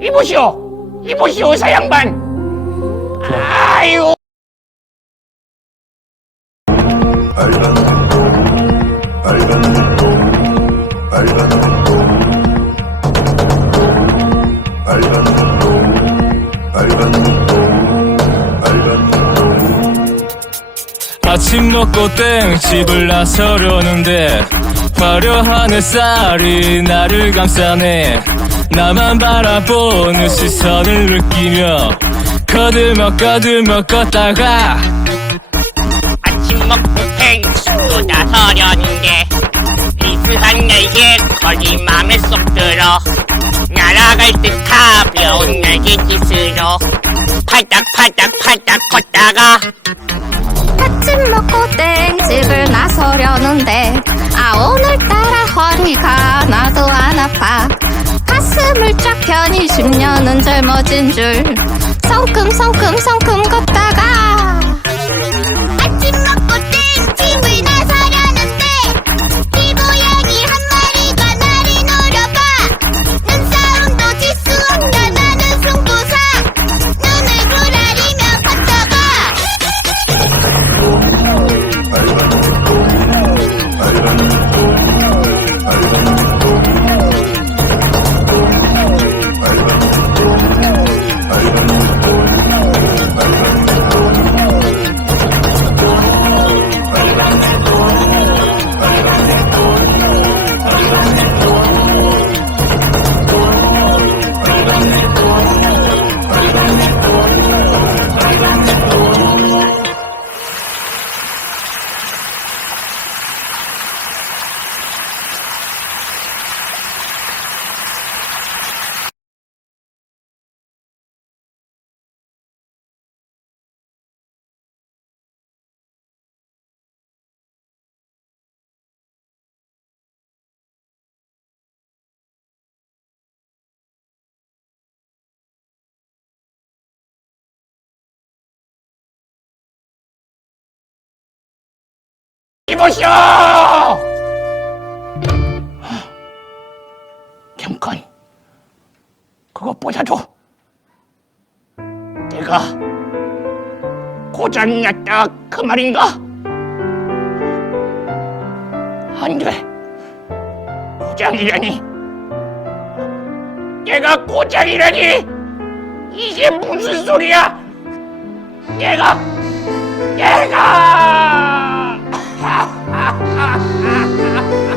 이보시오! 이보시오, 사양반! 아유! 아침 먹고 땡 집을 나서려는데 화려한 햇살이 나를 감싸네 나만 바라보는 시선을 느끼며 거들먹 거들먹 걷다가 아침 먹고 팽수도 나서려는데 비슷한 날개 거리 맘에 쏙 들어. 날아갈 듯 가벼운 날개 짓으로 팔딱 팔딱 팔딱 걷 10년은 젊어진 줄 성큼성큼성큼 걷다가 이보시오. 잠깐. 그것보다도 내가 고장났다 그 말인가? 안 돼. 고장이라니. 내가 고장이라니. 이게 무슨 소리야? 내가